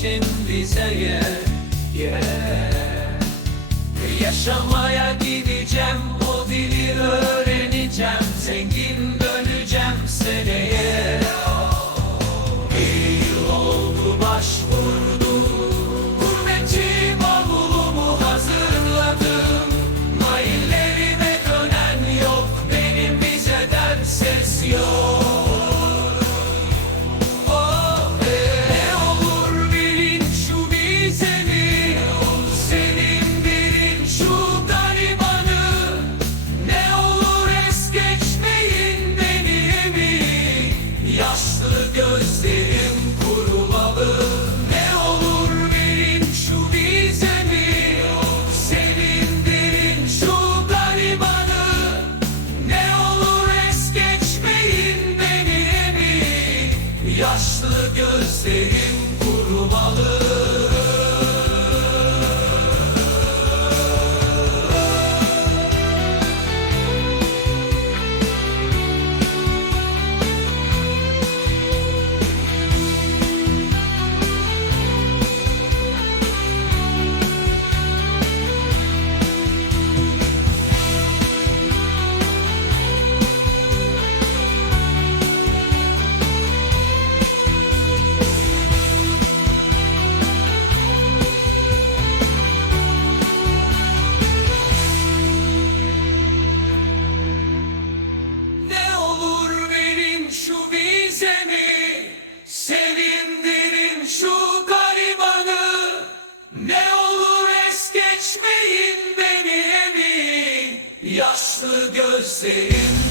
için bize yer, yer. Yaşamaya gideceğim o dili öğreneceğim. Zengin döneceğim seneye. Bir oldu başvurdum Gurbetçi bavulumu hazırladım. Maillerime dönen yok Benim bize dert ses yok gözlerim kurumalı. Ne olur verin şu vizemi Senin verin şu garibanı. Ne olur es geçmeyin beni mi Yaşlı gözlerim kurumalı şu vizemi Sevindirin şu garibanı? Ne olur es geçmeyin beni mi Yaşlı gözlerim